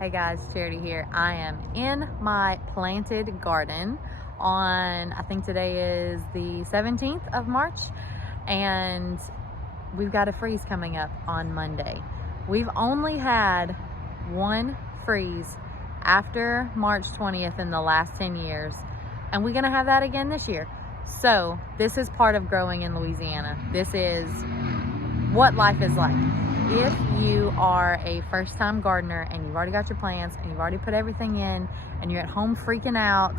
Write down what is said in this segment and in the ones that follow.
Hey guys, Charity here. I am in my planted garden on, I think today is the 17th of March, and we've got a freeze coming up on Monday. We've only had one freeze after March 20th in the last 10 years, and we're gonna have that again this year. So this is part of growing in Louisiana. This is what life is like. If you are a first-time gardener and you've already got your plants and you've already put everything in and you're at home freaking out,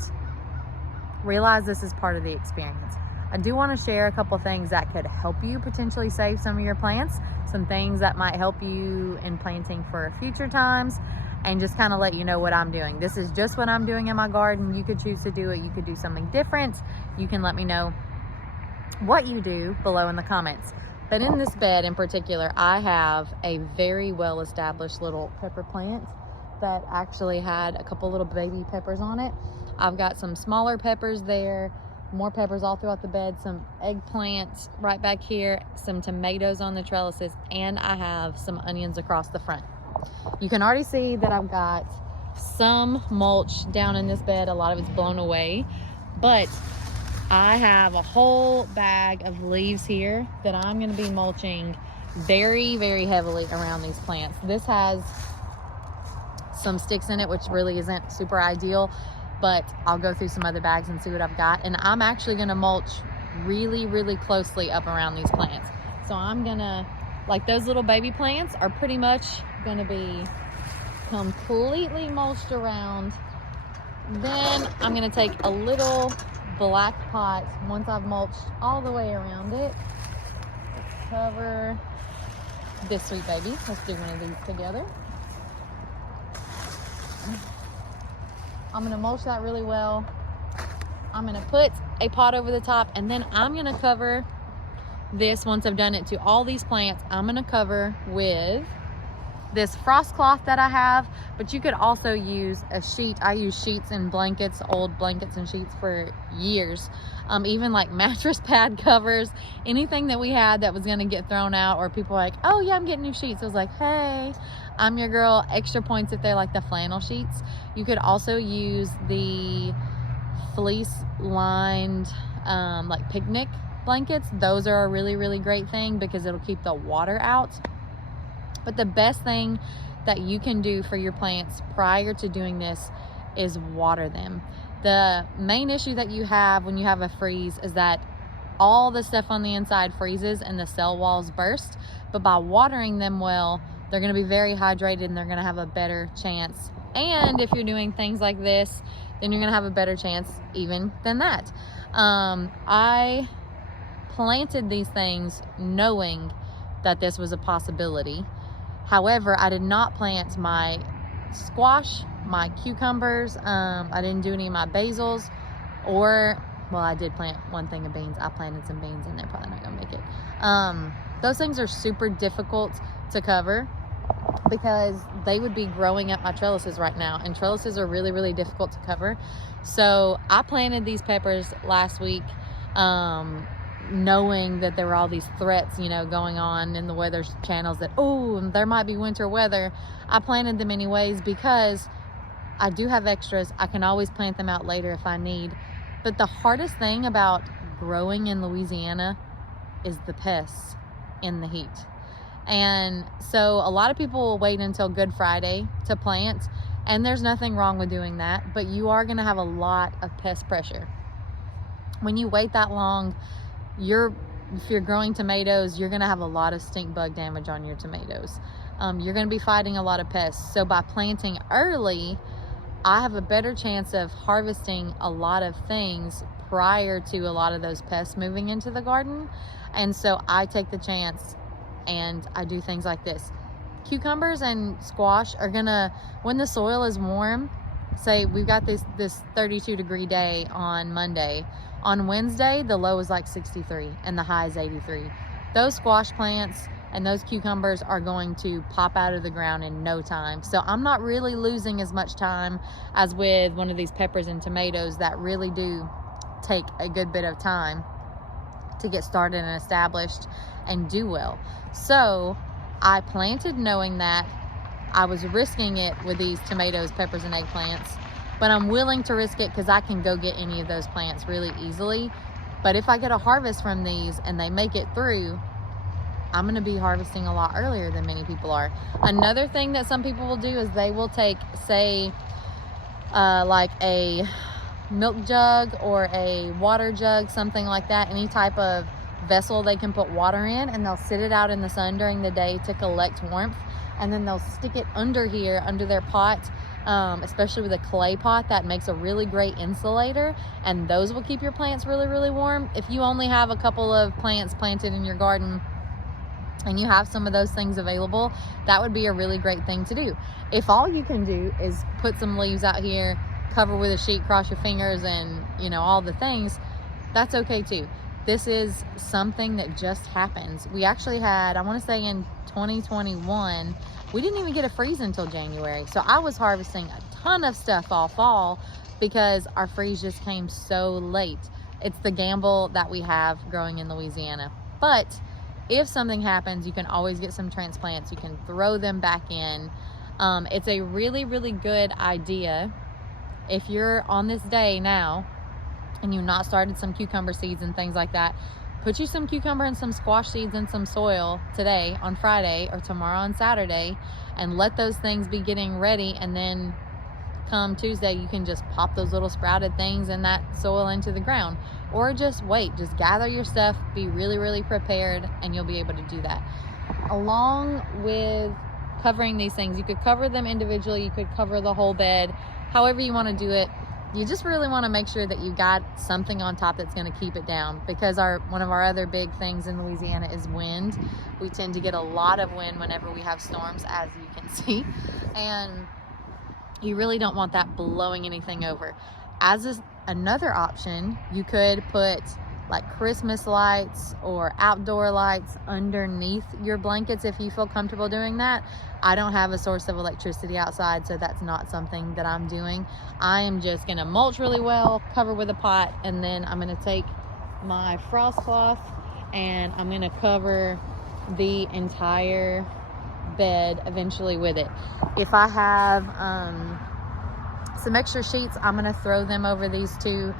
realize this is part of the experience. I do want to share a couple things that could help you potentially save some of your plants, some things that might help you in planting for future times, and just kind of let you know what I'm doing. This is just what I'm doing in my garden. You could choose to do it. You could do something different. You can let me know what you do below in the comments. But in this bed in particular, I have a very well-established little pepper plant that actually had a couple little baby peppers on it. I've got some smaller peppers there, more peppers all throughout the bed, some eggplants right back here, some tomatoes on the trellises, and I have some onions across the front. You can already see that I've got some mulch down in this bed. A lot of it's blown away, but I have a whole bag of leaves here that I'm going to be mulching very, very heavily around these plants. This has some sticks in it, which really isn't super ideal, but I'll go through some other bags and see what I've got. And I'm actually going to mulch really, really closely up around these plants. So I'm going to, like those little baby plants are pretty much going to be completely mulched around. Then I'm going to take a little black pot, once I've mulched all the way around it, let's cover this sweet baby. Let's do one of these together. I'm going to mulch that really well. I'm going to put a pot over the top, and then I'm going to cover this. Once I've done it to all these plants, I'm going to cover with this frost cloth that I have, but you could also use a sheet. I use sheets and blankets, old blankets and sheets for years. Even like mattress pad covers, anything that we had that was gonna get thrown out, or people were like, oh yeah, I'm getting new sheets. I was like, hey, I'm your girl. Extra points if they're like the flannel sheets. You could also use the fleece lined like picnic blankets. Those are a really, really great thing because it'll keep the water out. But the best thing that you can do for your plants prior to doing this is water them. The main issue that you have when you have a freeze is that all the stuff on the inside freezes and the cell walls burst. But by watering them well, they're going to be very hydrated and they're going to have a better chance. And if you're doing things like this, then you're going to have a better chance even than that. I planted these things knowing that this was a possibility. However, I did not plant my squash, my cucumbers. I didn't do any of my basils, or, well, I did plant one thing of beans. I planted some beans and they're probably not gonna make it. Those things are super difficult to cover because they would be growing up my trellises right now, and trellises are really, really difficult to cover. So I planted these peppers last week, knowing that there were all these threats, you know, going on in the weather channels that, oh, there might be winter weather. I planted them anyways because I do have extras. I can always plant them out later if I need. But the hardest thing about growing in Louisiana is the pests in the heat. And so a lot of people will wait until Good Friday to plant, and there's nothing wrong with doing that, but you are going to have a lot of pest pressure. When you wait that long, if you're growing tomatoes, you're going to have a lot of stink bug damage on your tomatoes. You're going to be fighting a lot of pests. So by planting early, I have a better chance of harvesting a lot of things prior to a lot of those pests moving into the garden. And so I take the chance and I do things like this. Cucumbers and squash are going to, when the soil is warm, say we've got this 32-degree day on Monday. On Wednesday, the low is like 63 and the high is 83. Those squash plants and those cucumbers are going to pop out of the ground in no time. So I'm not really losing as much time as with one of these peppers and tomatoes that really do take a good bit of time to get started and established and do well. So I planted knowing that, I was risking it with these tomatoes, peppers, and eggplants, but I'm willing to risk it because I can go get any of those plants really easily. But if I get a harvest from these and they make it through, I'm going to be harvesting a lot earlier than many people are. Another thing that some people will do is they will take, say, like a milk jug or a water jug, something like that, any type of vessel they can put water in, and they'll sit it out in the sun during the day to collect warmth, and then they'll stick it under here, under their pot, especially with a clay pot. That makes a really great insulator, and those will keep your plants really, really warm. If you only have a couple of plants planted in your garden and you have some of those things available, that would be a really great thing to do. If all you can do is put some leaves out here, cover with a sheet, cross your fingers, and all the things, that's okay too. This is something that just happens. We actually had, I want to say in 2021, we didn't even get a freeze until January. So I was harvesting a ton of stuff all fall because our freeze just came so late. It's the gamble that we have growing in Louisiana. But if something happens, you can always get some transplants. You can throw them back in. It's a really, really good idea if you're on this day now and you've not started some cucumber seeds and things like that. Put you some cucumber and some squash seeds in some soil today on Friday or tomorrow on Saturday, and let those things be getting ready, and then come Tuesday you can just pop those little sprouted things in that soil into the ground. Or just wait, just gather your stuff, be really, really prepared, and you'll be able to do that. Along with covering these things, you could cover them individually, you could cover the whole bed, however you want to do it. You just really want to make sure that you got something on top that's going to keep it down, because one of our other big things in Louisiana is wind. We tend to get a lot of wind whenever we have storms, as you can see, and you really don't want that blowing anything over. Another option, you could put like Christmas lights or outdoor lights underneath your blankets if you feel comfortable doing that. I don't have a source of electricity outside, so that's not something that I'm doing. I am just gonna mulch really well, cover with a pot, and then I'm gonna take my frost cloth and I'm gonna cover the entire bed eventually with it. If I have some extra sheets, I'm gonna throw them over these two.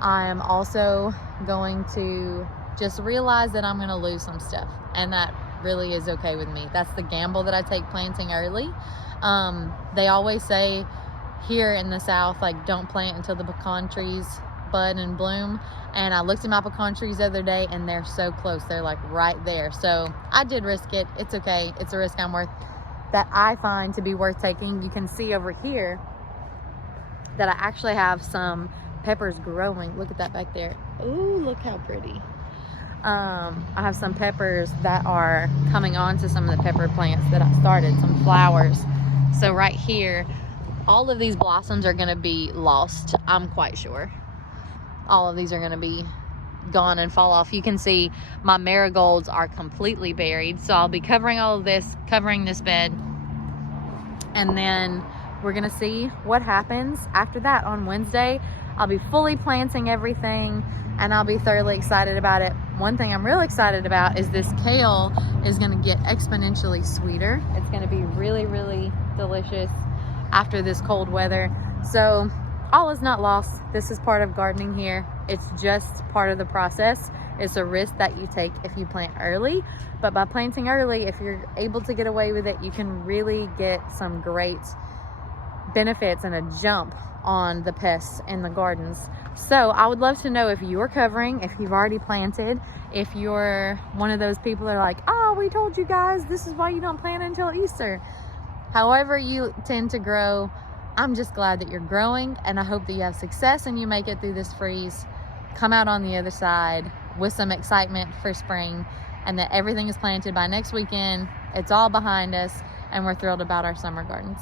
I am also going to just realize that I'm gonna lose some stuff, and that really is okay with me. That's the gamble that I take planting early. They always say here in the South, like, don't plant until the pecan trees bud and bloom, and I looked at my pecan trees the other day and they're so close, they're like right there. So I did risk it. It's okay. It's a risk that I find to be worth taking. You can see over here that I actually have some peppers growing. Look at that back there. Ooh, look how pretty. I have some peppers that are coming on to some of the pepper plants that I started, some flowers. So right here, all of these blossoms are gonna be lost, I'm quite sure. All of these are gonna be gone and fall off. You can see my marigolds are completely buried. So I'll be covering all of this, covering this bed, and then we're gonna see what happens after that on Wednesday. I'll be fully planting everything and I'll be thoroughly excited about it. One thing I'm really excited about is this kale is gonna get exponentially sweeter. It's gonna be really, really delicious after this cold weather. So all is not lost. This is part of gardening here. It's just part of the process. It's a risk that you take if you plant early, but by planting early, if you're able to get away with it, you can really get some great benefits and a jump on the pests in the gardens. So I would love to know if you're covering, if you've already planted, if you're one of those people that are like, oh, we told you guys, this is why you don't plant until Easter. However you tend to grow, I'm just glad that you're growing, and I hope that you have success and you make it through this freeze, come out on the other side with some excitement for spring, and that everything is planted by next weekend. It's all behind us and we're thrilled about our summer gardens.